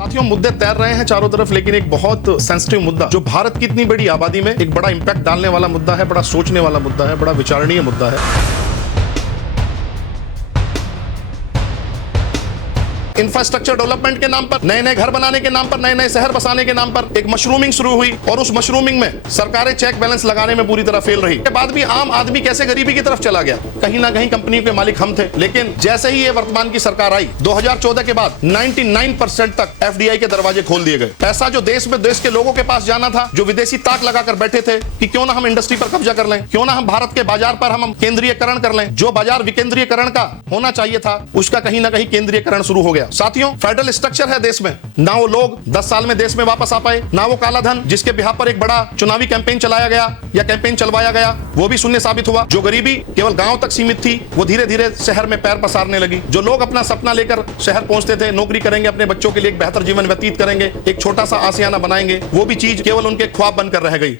साथियों, मुद्दे तैर रहे हैं चारों तरफ, लेकिन एक बहुत सेंसिटिव मुद्दा जो भारत की इतनी बड़ी आबादी में एक बड़ा इंपैक्ट डालने वाला मुद्दा है, बड़ा सोचने वाला मुद्दा है, बड़ा विचारणीय मुद्दा है। इंफ्रास्ट्रक्चर डेवलपमेंट के नाम पर, नए नए घर बनाने के नाम पर, नए नए शहर बसाने के नाम पर एक मशरूमिंग शुरू हुई और उस मशरूमिंग में सरकारें चेक बैलेंस लगाने में पूरी तरह फेल रही। के बाद भी आम आदमी कैसे गरीबी की तरफ चला गया। कहीं ना कहीं कंपनी के मालिक हम थे, लेकिन जैसे ही ये वर्तमान की सरकार आई 2014 के बाद 99% तक एफडीआई के दरवाजे खोल दिए गए। पैसा जो देश के लोगों के पास जाना था, जो विदेशी ताक लगाकर बैठे थे कि क्यों ना हम इंडस्ट्री पर कब्जा कर लें, क्यों ना हम भारत के बाजार पर हम केंद्रीयकरण कर लें, जो बाजार विकेंद्रीयकरण का होना चाहिए था उसका कहीं ना कहीं केंद्रीयकरण शुरू हो गया। साथियों, फेडरल स्ट्रक्चर है देश में, ना वो लोग 10 साल में देश में वापस आ पाए, ना वो काला धन जिसके बिहाफ पर एक बड़ा चुनावी कैंपेन चलाया गया या कैंपेन चलवाया गया वो भी शून्य साबित हुआ। जो गरीबी केवल गांव तक सीमित थी वो धीरे धीरे शहर में पैर पसारने लगी। जो लोग अपना सपना लेकर शहर पहुंचते थे, नौकरी करेंगे, अपने बच्चों के लिए एक बेहतर जीवन व्यतीत करेंगे, एक छोटा सा आशियाना बनाएंगे, वो भी चीज केवल उनके ख्वाब बनकर रह गई।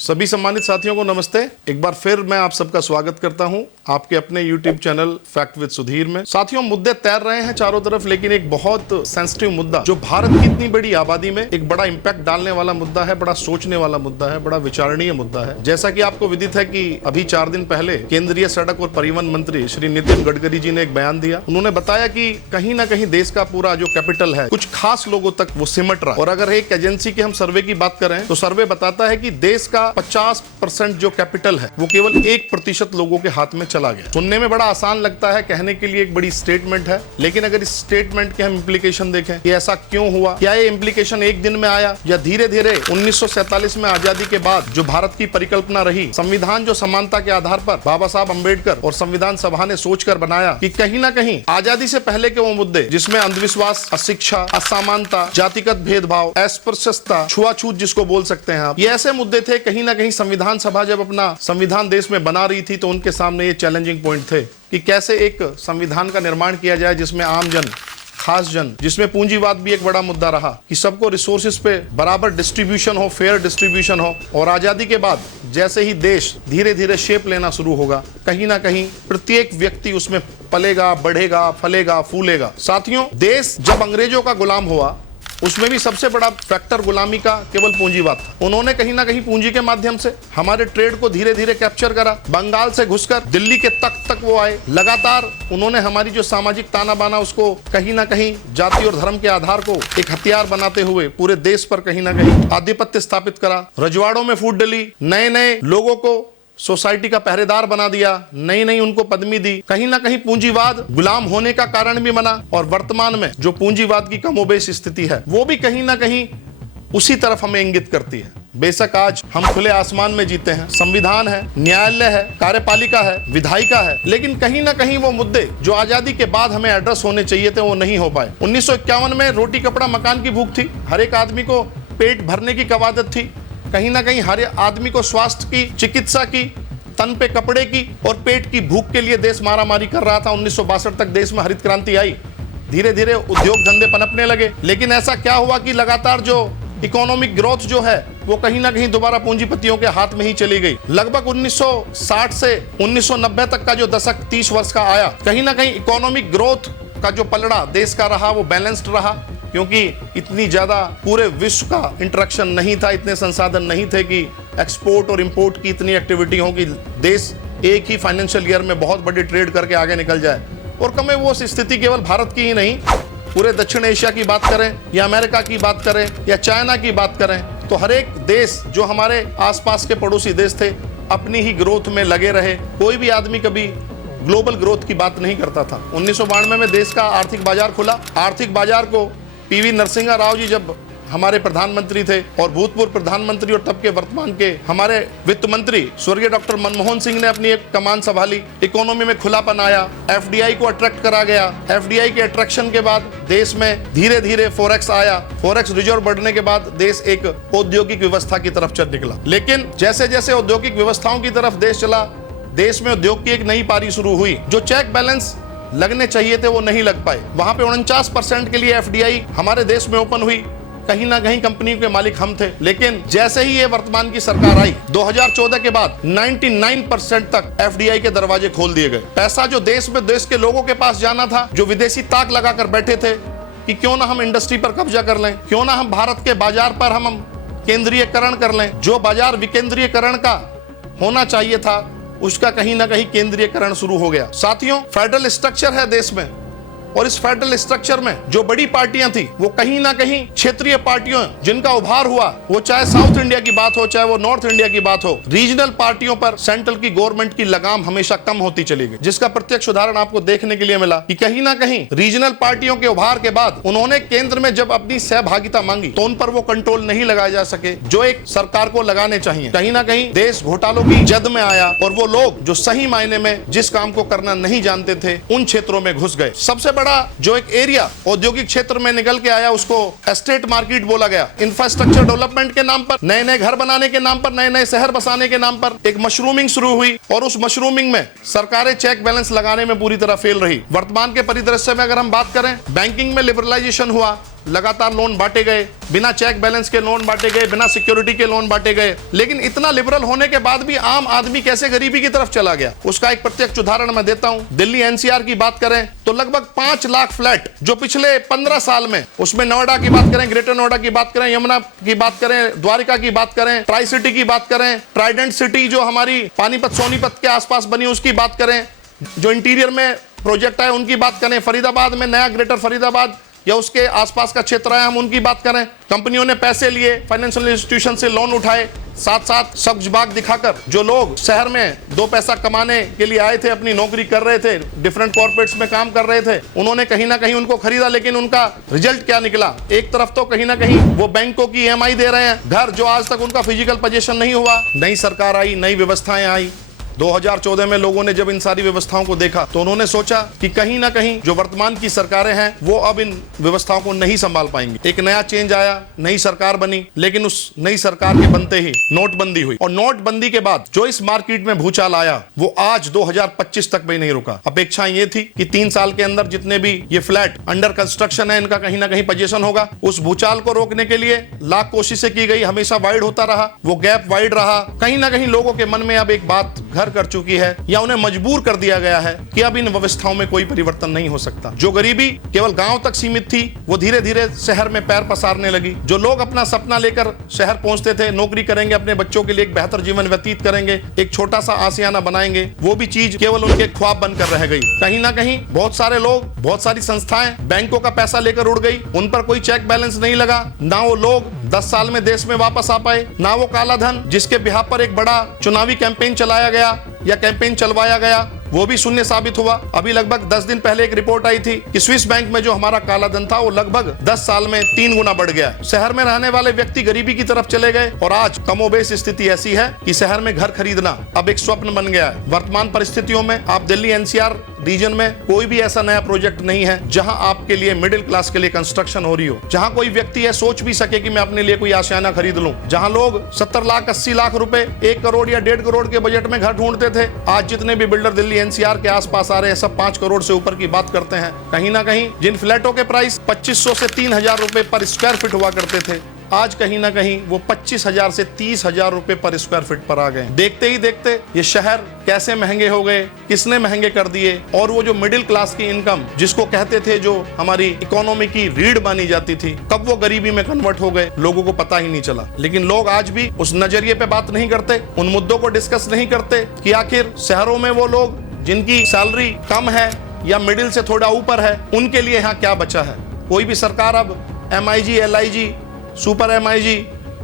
सभी सम्मानित साथियों को नमस्ते। एक बार फिर मैं आप सबका स्वागत करता हूं आपके अपने YouTube channel fact with Sudhir में। साथियों, मुद्दे तैर रहे हैं चारों तरफ, लेकिन एक बहुत सेंसिटिव मुद्दा जो भारत की इतनी बड़ी आबादी में एक बड़ा इंपैक्ट डालने वाला मुद्दा है, बड़ा सोचने वाला मुद्दा है, बड़ा विचारणीय मुद्दा है। जैसा कि आपको विदित है कि अभी 4 दिन पहले केंद्रीय सड़क और परिवहन मंत्री श्री नितिन गडकरी जी ने एक बयान दिया। उन्होंने बताया कि कहीं ना कहीं देश का पूरा जो कैपिटल है कुछ खास लोगों तक वो सिमट रहा है। और अगर एक एजेंसी के हम सर्वे की बात करें तो सर्वे बताता है कि देश का 50% जो कैपिटल है वो केवल 1% लोगों के हाथ में चला गया। सुनने में बड़ा आसान लगता है, कहने के लिए एक बड़ी स्टेटमेंट है, लेकिन अगर इस स्टेटमेंट के हम इंप्लीकेशन देखें कि ऐसा क्यों हुआ, क्या ये इंप्लीकेशन एक दिन में आया या धीरे धीरे 1947 में आजादी के बाद जो भारत की परिकल्पना रही, संविधान जो समानता के आधार पर बाबा साहब अंबेडकर और संविधान सभा ने सोचकर बनाया कि कहीं ना कहीं आजादी से पहले के वो मुद्दे जिसमें अंधविश्वास, अशिक्षा, असमानता, जातिगत भेदभाव, अस्पृश्यता, छुआछूत जिसको बोल सकते हैं आप, ये ऐसे मुद्दे थे। कहीं ना कहीं संविधान सभा जब अपना संविधान देश में बना रही थी तो उनके सामने ये चैलेंजिंग पॉइंट थे कि कैसे एक संविधान का निर्माण किया जाए जिसमें आम जन, खास जन, जिसमें पूंजीवाद भी एक बड़ा मुद्दा रहा कि सबको रिसोर्सेज पे बराबर डिस्ट्रीब्यूशन हो, फेयर डिस्ट्रीब्यूशन हो। और आजादी के बाद जैसे ही देश धीरे धीरे शेप लेना शुरू होगा, कहीं ना कहीं प्रत्येक व्यक्ति उसमें पलेगा, बढ़ेगा, फलेगा, फूलेगा। साथियों, देश जब अंग्रेजों का गुलाम हुआ उसमें भी सबसे बड़ा फैक्टर गुलामी का केवल पूंजीवाद था। उन्होंने कहीं ना कहीं पूंजी के माध्यम से हमारे ट्रेड को धीरे धीरे कैप्चर करा। बंगाल से घुसकर दिल्ली के तक वो आए। लगातार उन्होंने हमारी जो सामाजिक ताना बाना उसको कहीं ना कहीं जाति और धर्म के आधार को एक हथियार बनाते हुए पूरे देश पर कहीं ना कहीं आधिपत्य स्थापित करा। रजवाड़ों में फूट डली, नए नए लोगों को सोसाइटी का पहरेदार बना दिया, नई नई उनको पदवी दी। कहीं ना कहीं पूंजीवाद गुलाम होने का कारण भी बना और वर्तमान में जो पूंजीवाद की कमोबेश स्थिति है वो भी कहीं ना कहीं उसी तरफ हमें इंगित करती है। बेशक आज हम खुले आसमान में जीते हैं, संविधान है, न्यायालय है, कार्यपालिका है, विधायिका है, लेकिन कहीं ना कहीं वो मुद्दे जो आजादी के बाद हमें एड्रेस होने चाहिए थे वो नहीं हो पाए। 1951 में रोटी कपड़ा मकान की भूख थी, हर एक आदमी को पेट भरने की कवायद थी। कहीं ना कहीं हर आदमी को स्वास्थ्य की, चिकित्सा की, तन पे कपड़े की और पेट की भूख के लिए देश मारामारी कर रहा था। 1962 तक देश में हरित क्रांति आई, धीरे धीरे उद्योग धंधे पनपने लगे। लेकिन ऐसा क्या हुआ कि लगातार जो इकोनॉमिक ग्रोथ जो है वो कहीं ना कहीं दोबारा पूंजीपतियों के हाथ में ही चली गई। लगभग 1960 से 1990 तक का जो दशक 30 वर्ष का आया, कहीं ना कहीं इकोनॉमिक ग्रोथ का जो पलड़ा देश का रहा वो बैलेंस्ड रहा, क्योंकि इतनी ज्यादा पूरे विश्व का इंटरेक्शन नहीं था, इतने संसाधन नहीं थे कि एक्सपोर्ट और इंपोर्ट की इतनी एक्टिविटी हो कि देश एक ही फाइनेंशियल ईयर में बहुत बड़ी ट्रेड करके आगे निकल जाए। और कमें वो स्थिति केवल भारत की ही नहीं, पूरे दक्षिण एशिया की बात करें या अमेरिका की बात करें या चाइना की बात करें तो हर एक देश जो हमारे आसपास के पड़ोसी देश थे अपनी ही ग्रोथ में लगे रहे। कोई भी आदमी कभी ग्लोबल ग्रोथ की बात नहीं करता था। 1992 में देश का आर्थिक बाजार खुला। आर्थिक बाजार को पीवी नरसिंहा राव जी जब हमारे प्रधानमंत्री थे और भूतपूर्व प्रधानमंत्री और तब के वर्तमान के हमारे वित्त मंत्री स्वर्गीय डॉक्टर मनमोहन सिंह ने अपनी एक कमान संभाली, इकोनॉमी में खुलापन आया, एफडीआई को अट्रैक्ट करा गया। एफडीआई के अट्रैक्शन के बाद देश में धीरे धीरे फॉरेक्स आया, फॉरेक्स रिजर्व बढ़ने के बाद देश एक औद्योगिक व्यवस्था की तरफ चल निकला। लेकिन जैसे जैसे औद्योगिक व्यवस्थाओं की तरफ देश चला, देश में उद्योग की एक नई पारी शुरू हुई। जो चेक बैलेंस लगने चाहिए थे वो नहीं लग पाए। वहां पे 49% के लिए एफडीआई हमारे देश में ओपन हुई। कहीं ना कहीं कंपनी के मालिक हम थे। लेकिन जैसे ही ये वर्तमान की सरकार आई 2014 के बाद 99% तक एफडीआई के दरवाजे खोल दिए गए। पैसा जो देश के लोगों के पास जाना था, जो विदेशी ताक लगाकर बैठे थे कि क्यों ना हम इंडस्ट्री पर कब्जा कर लें, क्यों ना हम भारत के बाजार पर हम केंद्रीयकरण कर लें, जो बाजार विकेंद्रीयकरण का होना चाहिए था उसका कहीं ना कहीं केंद्रीयकरण शुरू हो गया। साथियों, फेडरल स्ट्रक्चर है देश में, और इस फेडरल स्ट्रक्चर में जो बड़ी पार्टियां थी वो कहीं ना कहीं क्षेत्रीय पार्टियों जिनका उभार हुआ, वो चाहे साउथ इंडिया की बात हो चाहे वो नॉर्थ इंडिया की बात हो, रीजनल पार्टियों पर सेंट्रल की गवर्नमेंट की लगाम हमेशा कम होती चली गई, जिसका प्रत्यक्ष उदाहरण आपको देखने के लिए मिला कि कहीं ना कहीं रीजनल पार्टियों के उभार के बाद उन्होंने केंद्र में जब अपनी सहभागिता मांगी तो उन पर वो कंट्रोल नहीं लगाए जा सके जो एक सरकार को लगाने चाहिए। कहीं ना कहीं देश घोटालों की जद में आया और वो लोग जो सही मायने में जिस काम को करना नहीं जानते थे उन क्षेत्रों में घुस गए। सबसे बड़ा जो एक एरिया औद्योगिक क्षेत्र में निकल के आया उसको एस्टेट मार्केट बोला गया। इंफ्रास्ट्रक्चर डेवलपमेंट के नाम पर, नए नए घर बनाने के नाम पर, नए नए शहर बसाने के नाम पर एक मशरूमिंग शुरू हुई और उस मशरूमिंग में सरकारें चेक बैलेंस लगाने में पूरी तरह फेल रही। वर्तमान के परिदृश्य में अगर हम बात करें, बैंकिंग में लिबरलाइजेशन हुआ, लगातार लोन बांटे गए, बिना चेक बैलेंस के लोन बांटे गए, बिना सिक्योरिटी के लोन बांटे गए। लेकिन इतना लिबरल होने के बाद भी आम आदमी कैसे गरीबी की तरफ चला गया उसका एक प्रत्यक्ष उदाहरण मैं देता हूं। दिल्ली एनसीआर की बात करें तो लगभग 5 लाख फ्लैट जो पिछले 15 साल में, उसमें नोएडा की बात करें, ग्रेटर नोएडा की बात करें, यमुना की बात करें, द्वारिका की बात करें, ट्राई सिटी की बात करें, ट्राइडेंट सिटी जो हमारी पानीपत सोनीपत के आसपास बनी उसकी बात करें, जो इंटीरियर में प्रोजेक्ट है उनकी बात करें, फरीदाबाद में नया ग्रेटर फरीदाबाद या उसके आसपास का क्षेत्र है हम उनकी बात करें। कंपनियों ने पैसे लिए, फाइनेंशियल इंस्टीट्यूशन से लोन उठाए, साथ साथ सब्ज बाग दिखाकर जो लोग शहर में 2 पैसा कमाने के लिए आए थे, अपनी नौकरी कर रहे थे, डिफरेंट कॉर्पोरेट्स में काम कर रहे थे, उन्होंने कहीं ना कहीं उनको खरीदा। लेकिन उनका रिजल्ट क्या निकला? एक तरफ तो कहीं ना कहीं वो बैंकों की ईएमआई दे रहे हैं, घर जो आज तक उनका फिजिकल पोजीशन नहीं हुआ। नई सरकार आई, नई व्यवस्थाएं आई। 2014 में लोगों ने जब इन सारी व्यवस्थाओं को देखा तो उन्होंने सोचा कि कहीं ना कहीं जो वर्तमान की सरकारें हैं वो अब इन व्यवस्थाओं को नहीं संभाल पाएंगी। एक नया चेंज आया, नई सरकार बनी, लेकिन उस नई सरकार के बनते ही नोटबंदी हुई और नोटबंदी के बाद जो इस मार्केट में भूचाल आया वो आज 2025 तक भी नहीं रुका। अपेक्षाएं ये थी कि 3 साल के अंदर जितने भी ये फ्लैट अंडर कंस्ट्रक्शन है इनका कहीं ना कहीं पोजीशन होगा। उस भूचाल को रोकने के लिए लाख कोशिशें की गई, हमेशा वाइड होता रहा, वो गैप वाइड रहा। कहीं ना कहीं लोगों के मन में अब एक बात घर कर चुकी है या उन्हें मजबूर कर दिया गया है कि अब इन व्यवस्थाओं में कोई परिवर्तन नहीं हो सकता। जो गरीबी केवल गांव तक सीमित थी वो धीरे धीरे शहर में पैर पसारने लगी। जो लोग अपना सपना लेकर शहर पहुंचते थे, नौकरी करेंगे, अपने बच्चों के लिए एक बेहतर जीवन व्यतीत करेंगे, एक छोटा सा आशियाना बनाएंगे, वो भी चीज केवल उनके ख्वाब बनकर रह गई। कहीं ना कहीं बहुत सारे लोग, बहुत सारी संस्थाएं बैंकों का पैसा लेकर उड़ गई, उन पर कोई चेक बैलेंस नहीं लगा, ना वो लोग 10 साल में देश में वापस आ पाए, ना वो काला धन जिसके बिहार पर एक बड़ा चुनावी कैंपेन चलाया गया या कैंपेन चलवाया गया वो भी शून्य साबित हुआ। अभी लगभग 10 दिन पहले एक रिपोर्ट आई थी कि स्विस बैंक में जो हमारा काला धन था वो लगभग 10 साल में 3 गुना बढ़ गया। शहर में रहने वाले व्यक्ति गरीबी की तरफ चले गए और आज कमोबेश स्थिति ऐसी है कि शहर में घर खरीदना अब एक स्वप्न बन गया है। वर्तमान परिस्थितियों में आप दिल्ली एनसीआर रीजन में कोई भी ऐसा नया प्रोजेक्ट नहीं है जहां आपके लिए मिडिल क्लास के लिए कंस्ट्रक्शन हो रही हो, जहां कोई व्यक्ति यह सोच भी सके कि मैं अपने लिए कोई आशियाना खरीद लूं, जहां लोग 70 लाख 80 लाख रुपए 1 करोड़ या 1.5 करोड़ के बजट में घर ढूंढते थे। आज जितने भी बिल्डर दिल्ली एनसीआर के आसपास आ रहे हैं सब 5 करोड़ से ऊपर की बात करते हैं। कहीं ना कहीं जिन फ्लैटों के प्राइस 2500 से 3000 रुपए पर स्क्वायर फीट हुआ करते थे आज कहीं ना कहीं वो 25,000 से 30,000 रुपए पर स्क्वायर फीट पर आ गए। देखते ही देखते ये शहर कैसे महंगे हो गए, किसने महंगे कर दिए, और वो जो मिडिल क्लास की इनकम जिसको कहते थे जो हमारी इकोनॉमी की रीढ़ मानी जाती थी, कब वो गरीबी में कन्वर्ट हो गए लोगों को पता ही नहीं चला। लेकिन लोग आज भी उस नजरिए पे बात नहीं करते, उन मुद्दों को डिस्कस नहीं करते कि आखिर शहरों में वो लोग जिनकी सैलरी कम है या मिडिल से थोड़ा ऊपर है उनके लिए यहाँ क्या बचा है। कोई भी सरकार अब MIG, LIG, सुपर MIG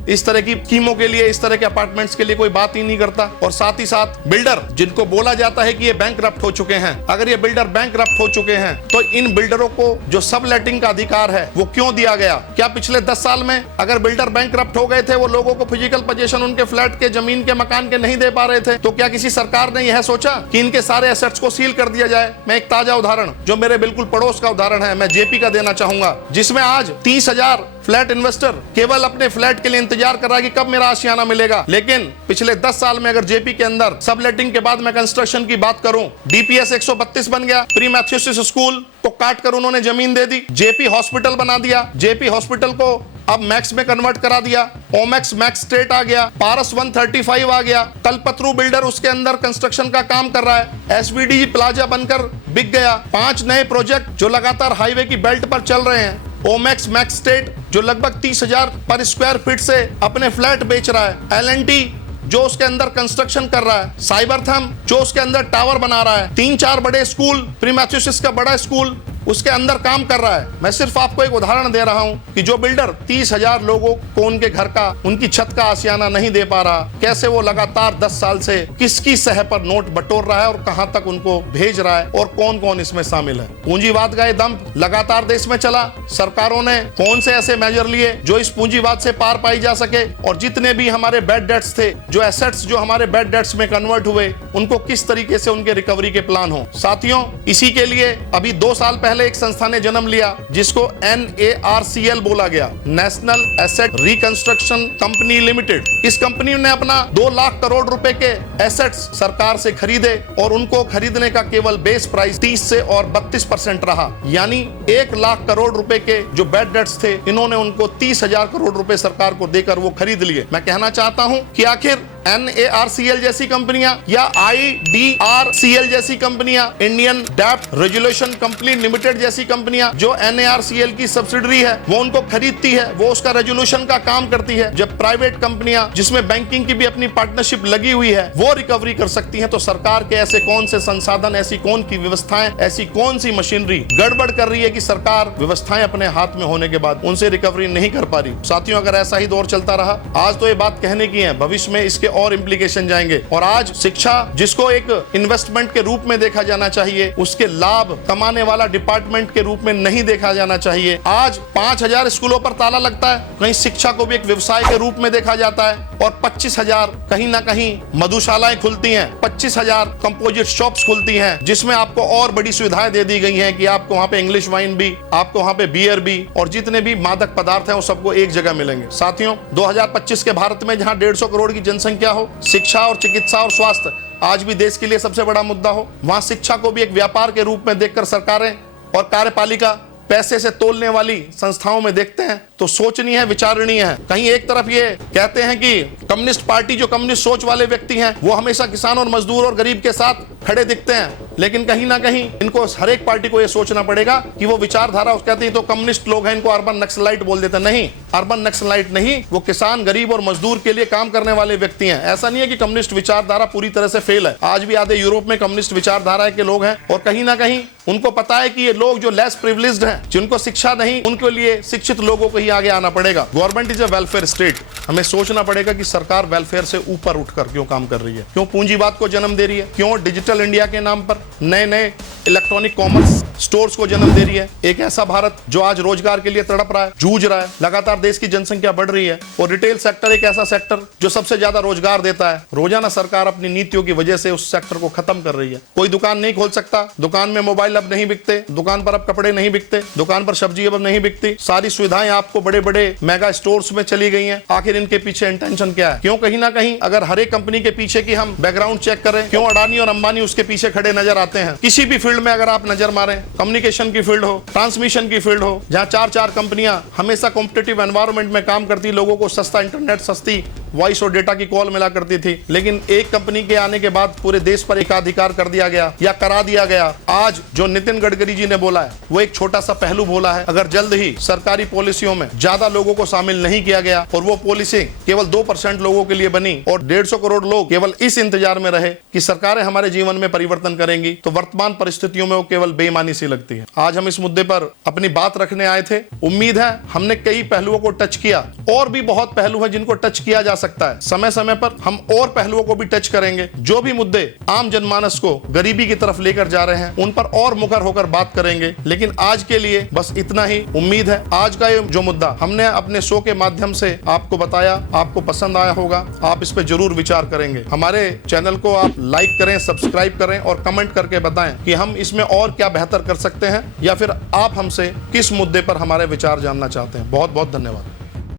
इस तरह की स्कीमों के लिए, इस तरह के अपार्टमेंट्स के लिए कोई बात ही नहीं करता। और साथ ही साथ बिल्डर जिनको बोला जाता है कि ये बैंकरप्ट हो चुके हैं, अगर ये बिल्डर बैंकरप्ट हो चुके हैं तो इन बिल्डरों को जो सब लेटिंग का अधिकार है वो क्यों दिया गया? क्या पिछले 10 साल में अगर बिल्डर बैंकरप्ट हो गए थे, वो लोगों को फिजिकल पोजीशन उनके फ्लैट के, जमीन के, मकान के नहीं दे पा रहे थे, तो क्या किसी सरकार ने यह सोचा कि इनके सारे एसेट्स को सील कर दिया जाए? मैं एक ताजा उदाहरण जो मेरे बिल्कुल पड़ोस का उदाहरण है, मैं जेपी का देना चाहूंगा, जिसमें आज 30,000 फ्लैट इन्वेस्टर केवल अपने फ्लैट के लिए इंतजार कर रहा है कि कब मेरा आशियाना मिलेगा। लेकिन पिछले 10 साल में अगर जेपी के अंदर सब लेटिंग के बाद मैं कंस्ट्रक्शन की बात करूं, DPS 132 बन गया, प्री मैथ्यूसिस स्कूल को काट कर उन्होंने जमीन दे दी, जेपी हॉस्पिटल बना दिया, जेपी हॉस्पिटल को अब मैक्स में कन्वर्ट करा दिया, ओमैक्स मैक्स स्टेट आ गया, पारस 135 आ गया, कल्पतरू बिल्डर उसके अंदर कंस्ट्रक्शन का काम कर रहा है, एसवीडी प्लाजा बनकर बिक गया। 5 नए प्रोजेक्ट जो लगातार हाईवे की बेल्ट पर चल रहे हैं, ओमैक्स मैक्स स्टेट जो लगभग 30,000 पर स्क्वायर फीट से अपने फ्लैट बेच रहा है, एलएनटी जो उसके अंदर कंस्ट्रक्शन कर रहा है, साइबरथम जो उसके अंदर टावर बना रहा है, 3-4 बड़े स्कूल, प्री मैथ्मेटिक्स का बड़ा स्कूल उसके अंदर काम कर रहा है। मैं सिर्फ आपको एक उदाहरण दे रहा हूं कि जो बिल्डर 30,000 लोगों को उनके घर का, उनकी छत का आशियाना नहीं दे पा रहा, कैसे वो लगातार 10 साल से किसकी सह पर नोट बटोर रहा है और कहां तक उनको भेज रहा है और कौन कौन इसमें शामिल है। पूंजीवाद का ये दंभ लगातार देश में चला। सरकारों ने कौन से ऐसे मेजर लिए जो इस पूंजीवाद से पार पाई जा सके, और जितने भी हमारे बैड डेट्स थे, जो एसेट्स जो हमारे बैड डेट्स में कन्वर्ट हुए, उनको किस तरीके से उनके रिकवरी के प्लान हो। साथियों, इसी के लिए अभी 2 साल पहले एक संस्था ने जन्म लिया जिसको NARCL बोला गया, national asset reconstruction company limited. इस कंपनी ने अपना 2 लाख करोड़ रुपए के एसेट्स सरकार से खरीदे और उनको खरीदने का केवल बेस प्राइस 30 से और 32% रहा, यानी 1 लाख करोड़ रुपए के जो बैड डेट्स थे, इन्होंने उनको 30,000 करोड़ रुपए सरकार को देकर वो खरीद लिए। मैं कहना चाहता हूं कि आखिर NARCL जैसी कंपनियां या IDRCL जैसी कंपनियां, इंडियन डेब्ट रेजुलेशन कंपनी लिमिटेड जैसी कंपनियां जो NARCL की सब्सिडरी है, वो उनको खरीदती है, वो उसका रेजुलेशन का काम करती है। जब प्राइवेट कंपनियां जिसमें बैंकिंग की भी अपनी पार्टनरशिप लगी हुई है वो रिकवरी कर सकती हैं, तो सरकार के ऐसे कौन से संसाधन, ऐसी कौन की व्यवस्थाएं, ऐसी कौन सी मशीनरी गड़बड़ कर रही है कि सरकार व्यवस्थाएं अपने हाथ में होने के बाद उनसे रिकवरी नहीं कर पा रही। साथियों, अगर ऐसा ही दौर चलता रहा, आज तो ये बात कहने की है, भविष्य में इसके और इंप्लीकेशन जाएंगे। और आज शिक्षा जिसको एक इन्वेस्टमेंट के रूप में देखा जाना चाहिए, उसके लाभ कमाने वाला डिपार्टमेंट के रूप में नहीं देखा जाना चाहिए। आज 5,000 स्कूलों पर ताला लगता है, कहीं शिक्षा को भी एक व्यवसाय के रूप में देखा जाता है, और 25,000 कहीं ना कहीं मधुशालाएं खुलती हैं, 25,000 कंपोजिट शॉप्स खुलती हैं, जिसमें आपको और बड़ी सुविधाएं दे दी गई हैं कि आपको वहां पे इंग्लिश वाइन भी, आपको वहां पे बियर भी, और जितने भी मादक पदार्थ हैं वो सबको एक जगह मिलेंगे। साथियों, 2025 के भारत में जहां 150 करोड़ की जनसंख्या हो, शिक्षा और चिकित्सा और स्वास्थ्य आज भी देश के लिए सबसे बड़ा मुद्दा हो, वहां शिक्षा को भी एक व्यापार के रूप में देखकर सरकारें और कार्यपालिका पैसे से तोलने वाली संस्थाओं में देखते हैं, तो सोचनीय है, विचारणीय है। कहीं एक तरफ ये कहते हैं कि कम्युनिस्ट पार्टी, जो कम्युनिस्ट सोच वाले व्यक्ति हैं, वो हमेशा किसान और मजदूर और गरीब के साथ खड़े दिखते हैं, लेकिन कहीं ना कहीं इनको, हर एक पार्टी को ये सोचना पड़ेगा कि वो विचारधारा, कहते हैं तो कम्युनिस्ट लोग हैं, इनको अर्बन नक्सलाइट बोल देते हैं। नहीं, अर्बन नक्सलाइट नहीं, वो किसान, गरीब और मजदूर के लिए काम करने वाले व्यक्ति हैं। ऐसा नहीं है कि कम्युनिस्ट विचारधारा पूरी तरह से फेल है। आज भी आधे यूरोप में कम्युनिस्ट विचारधारा के लोग हैं, और कहीं ना कहीं उनको पता है कि ये लोग जो लेस प्रिविलेज्ड हैं, जिनको शिक्षा नहीं, उनके लिए शिक्षित लोगों को ही आगे आना पड़ेगा। Government is a welfare state. हमें सोचना पड़ेगा कि सरकार वेलफेयर से ऊपर उठकर क्यों काम कर रही है, क्यों पूंजीवाद को जन्म दे रही है, क्यों डिजिटल इंडिया के नाम पर नए नए इलेक्ट्रॉनिक कॉमर्स स्टोर्स को जन्म दे रही है। एक ऐसा भारत जो आज रोजगार के लिए तड़प रहा है, जूझ रहा है, लगातार देश की जनसंख्या बढ़ रही है, और रिटेल सेक्टर एक ऐसा सेक्टर जो सबसे ज्यादा रोजगार देता है। रोजाना सरकार अपनी नीतियों की वजह से उस सेक्टर को खत्म कर रही है। कोई दुकान नहीं खोल सकता, दुकान में मोबाइल अब नहीं बिकते, दुकान पर अब कपड़े नहीं बिकते, दुकान पर सब्जी अब नहीं बिकती, सारी सुविधाएं आपको बड़े बड़े मेगा स्टोर्स में चली गई हैं। आखिर इनके पीछे इंटेंशन क्या है? क्यों कहीं ना कहीं अगर हर एक कंपनी के पीछे की हम बैकग्राउंड चेक करें, क्यों अडानी और अंबानी उसके पीछे खड़े नजर आते हैं? किसी भी फील्ड में अगर आप नजर मारें, कम्युनिकेशन की फील्ड हो, ट्रांसमिशन की फील्ड हो, जहां 4 कंपनियां हमेशा कॉम्पिटिटिव एनवायरनमेंट में काम करती, लोगों को सस्ता इंटरनेट, सस्ती वॉइस और डेटा की कॉल मिला करती थी, लेकिन एक कंपनी के आने के बाद पूरे देश पर एकाधिकार कर दिया गया या करा दिया गया। आज जो नितिन गडकरी जी ने बोला है, वो एक छोटा सा पहलू बोला है। अगर जल्द ही सरकारी पॉलिसियों में ज्यादा लोगों को शामिल नहीं किया गया और वो पॉलिसी केवल 2% लोगों के लिए बनी और 150 करोड़ लोग केवल इस इंतजार में रहे कि सरकारें हमारे जीवन में परिवर्तन करेंगी, तो वर्तमान परिस्थितियों में वो केवल बेईमानी सी लगती है। आज हम इस मुद्दे पर अपनी बात रखने आए थे। उम्मीद है हमने कई पहलुओं को टच किया, और भी बहुत पहलू है जिनको टच किया जा सकता है। समय समय पर हम और पहलुओं को भी टच करेंगे। जो भी मुद्दे आम जनमानस को गरीबी की तरफ लेकर जा रहे हैं, उन पर और मुखर होकर बात करेंगे। लेकिन आज के लिए बस इतना ही। उम्मीद है आज का ये जो मुद्दा हमने अपने शो के माध्यम से आपको बताया, आपको पसंद आया होगा। आप इस पर जरूर विचार करेंगे। हमारे चैनल को आप लाइक करें, सब्सक्राइब करें और कमेंट करके बताएं कि हम इसमें और क्या बेहतर कर सकते हैं, या फिर आप हमसे किस मुद्दे पर हमारे विचार जानना चाहते हैं। बहुत बहुत धन्यवाद।